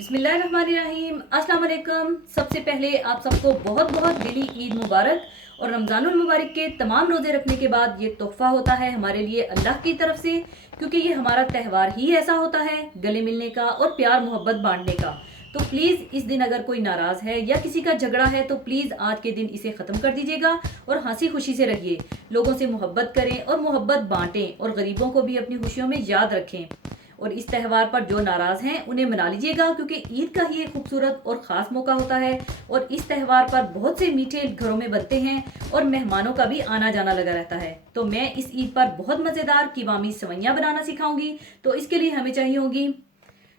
बिस्मिल्लाहिर्रहमानिर्रहीम। अस्सलाम वालेकुम। सबसे पहले आप सबको बहुत बहुत दिली ईद मुबारक। और रमज़ानुल मुबारक के तमाम रोज़े रखने के बाद ये तोहफ़ा होता है हमारे लिए अल्लाह की तरफ से, क्योंकि ये हमारा त्यौहार ही ऐसा होता है गले मिलने का और प्यार मोहब्बत बांटने का। तो प्लीज़ इस दिन अगर कोई नाराज़ है या किसी का झगड़ा है तो प्लीज़ आज के दिन इसे ख़त्म कर दीजिएगा और हंसी खुशी से रहिए। लोगों से मोहब्बत करें और मोहब्बत बांटें और गरीबों को भी अपनी खुशियों में याद रखें। और इस त्यौहार पर जो नाराज़ हैं उन्हें मना लीजिएगा, क्योंकि ईद का ही एक खूबसूरत और ख़ास मौका होता है। और इस त्यौहार पर बहुत से मीठे घरों में बनते हैं और मेहमानों का भी आना जाना लगा रहता है। तो मैं इस ईद पर बहुत मज़ेदार कीवामी सवैयाँ बनाना सिखाऊंगी। तो इसके लिए हमें चाहिए होगी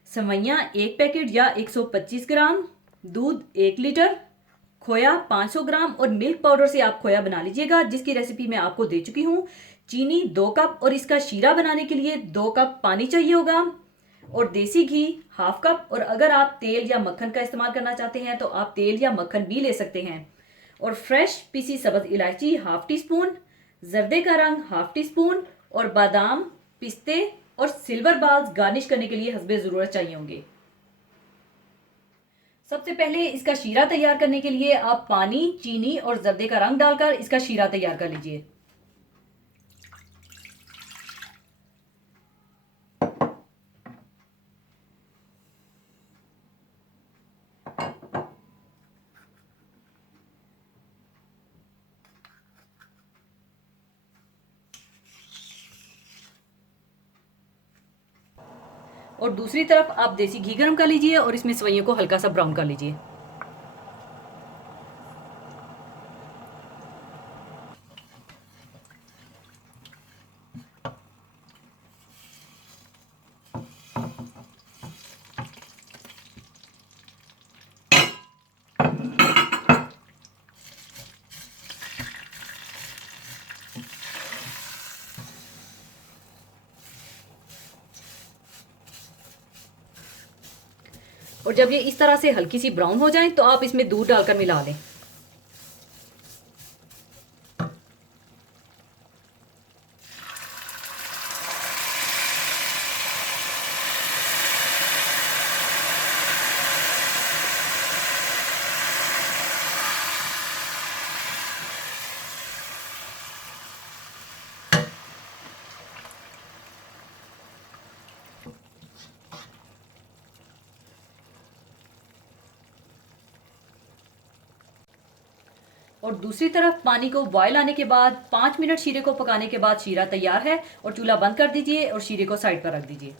सवैयाँ 1 पैकेट या 125 ग्राम, दूध 1 लीटर, खोया 500 ग्राम और मिल्क पाउडर से आप खोया बना लीजिएगा, जिसकी रेसिपी मैं आपको दे चुकी हूँ। चीनी 2 कप और इसका शीरा बनाने के लिए 2 कप पानी चाहिए होगा। और देसी घी हाफ कप। और अगर आप तेल या मक्खन का इस्तेमाल करना चाहते हैं तो आप तेल या मक्खन भी ले सकते हैं। और फ्रेश पीसी सब्ज इलायची हाफ टी स्पून, जर्दे का रंग हाफ टी स्पून और बादाम, पिस्ते और सिल्वर बाल्स गार्निश करने के लिए हस्बे ज़रूरत चाहिए होंगे। सबसे पहले इसका शीरा तैयार करने के लिए आप पानी, चीनी और जर्दे का रंग डालकर इसका शीरा तैयार कर लीजिए। और दूसरी तरफ आप देसी घी गर्म कर लीजिए और इसमें सेवइयों को हल्का सा ब्राउन कर लीजिए। और जब ये इस तरह से हल्की सी ब्राउन हो जाए तो आप इसमें दूध डालकर मिला लें। और दूसरी तरफ पानी को बॉयल आने के बाद 5 मिनट शीरे को पकाने के बाद शीरा तैयार है। और चूल्हा बंद कर दीजिए और शीरे को साइड पर रख दीजिए।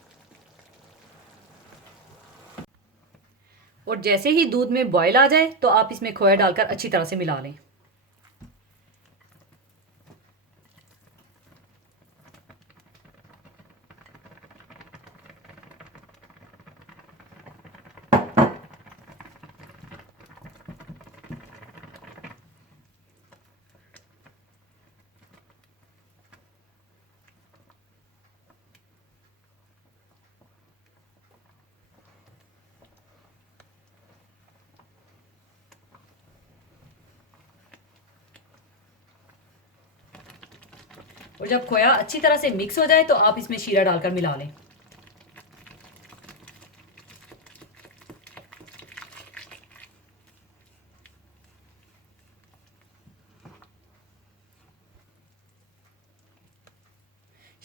और जैसे ही दूध में बॉयल आ जाए तो आप इसमें खोया डालकर अच्छी तरह से मिला लें। और जब खोया अच्छी तरह से मिक्स हो जाए तो आप इसमें शीरा डालकर मिला लें।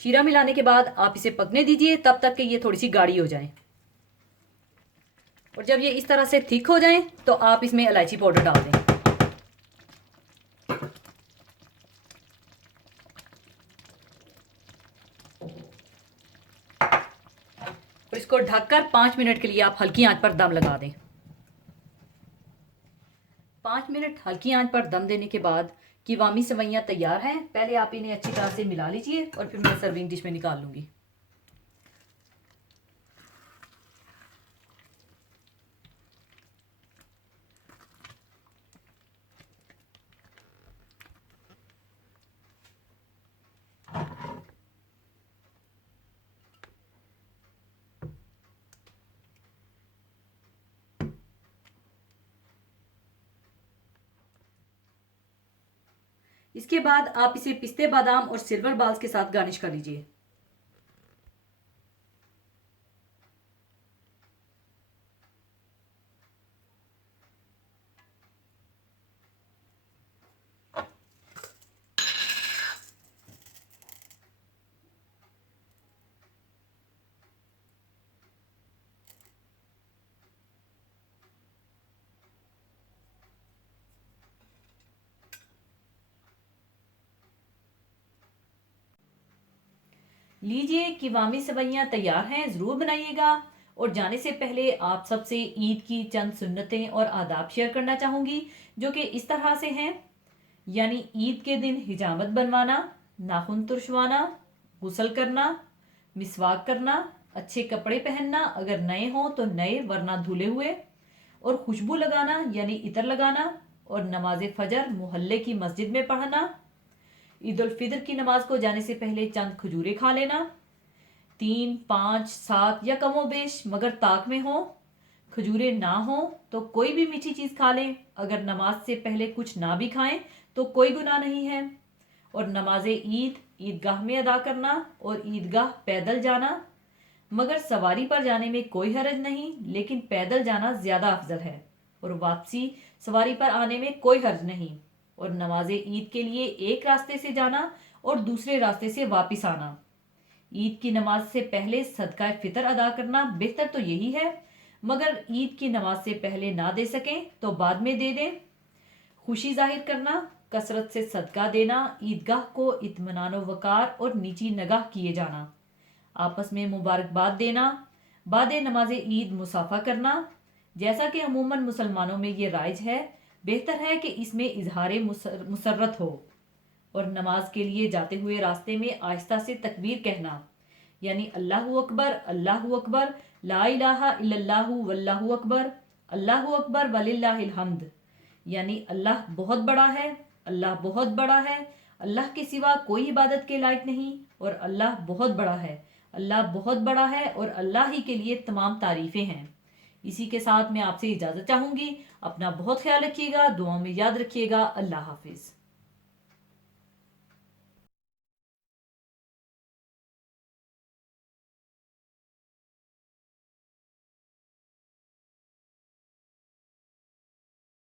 शीरा मिलाने के बाद आप इसे पकने दीजिए तब तक कि ये थोड़ी सी गाढ़ी हो जाए। और जब ये इस तरह से थिक हो जाए तो आप इसमें इलायची पाउडर डाल दें। और इसको ढककर 5 मिनट के लिए आप हल्की आंच पर दम लगा दें। 5 मिनट हल्की आंच पर दम देने के बाद कीवामी सेवइयाँ तैयार हैं। पहले आप इन्हें अच्छी तरह से मिला लीजिए और फिर मैं सर्विंग डिश में निकाल लूँगी। इसके बाद आप इसे पिस्ते, बादाम और सिल्वर बाल्स के साथ गार्निश कर लीजिए। लीजिए कीवामी सवैयाँ तैयार हैं, ज़रूर बनाइएगा। और जाने से पहले आप सबसे ईद की चंद सुन्नतें और आदाब शेयर करना चाहूँगी, जो कि इस तरह से हैं। यानी ईद के दिन हिजामत बनवाना, नाखून तुरशवाना, गुस्ल करना, मिसवाक करना, अच्छे कपड़े पहनना, अगर नए हों तो नए वरना धुले हुए, और खुशबू लगाना यानी इतर लगाना, और नमाज फजर मोहल्ले की मस्जिद में पढ़ना। ईद उल फितर की नमाज को जाने से पहले चंद खजूरें खा लेना, 3, 5, 7 या कमोबेश मगर ताक में हो। खजूरें ना हो तो कोई भी मीठी चीज़ खा लें। अगर नमाज से पहले कुछ ना भी खाएं तो कोई गुनाह नहीं है। और नमाज ईद ईदगाह में अदा करना और ईदगाह पैदल जाना, मगर सवारी पर जाने में कोई हरज नहीं, लेकिन पैदल जाना ज़्यादा अफजल है। और वापसी सवारी पर आने में कोई हर्ज नहीं। और नमाज ईद के लिए एक रास्ते से जाना और दूसरे रास्ते से वापस आना। ईद की नमाज से पहले सदका फितर अदा करना बेहतर तो यही है, मगर ईद की नमाज से पहले ना दे सकें तो बाद में दे दें। खुशी जाहिर करना, कसरत से सदका देना, ईदगाह को इत्मीनान वकार और नीची नगाह किए जाना, आपस में मुबारकबाद देना, बाद नमाज ईद मुसाफा करना। जैसा कि अमूमन मुसलमानों में ये राइज है, बेहतर है कि इसमें इजहार मुसर्रत हो। और नमाज के लिए जाते हुए रास्ते में आहिस्ता से तकबीर कहना, यानी अल्लाहु अकबर, ला इलाहा इल्लल्लाहु वल्लाहु अकबर, अल्लाहु अकबर वलिल्लाहिल हम्द। यानी अल्लाह बहुत बड़ा है, अल्लाह बहुत बड़ा है, अल्लाह के सिवा कोई इबादत के लायक नहीं, और अल्लाह बहुत बड़ा है, अल्लाह बहुत बड़ा है, और अल्लाह ही के लिए तमाम तारीफ़ें हैं। इसी के साथ मैं आपसे इजाज़त चाहूँगी। अपना बहुत ख्याल रखिएगा, दुआओं में याद रखिएगा। अल्लाह हाफिज़।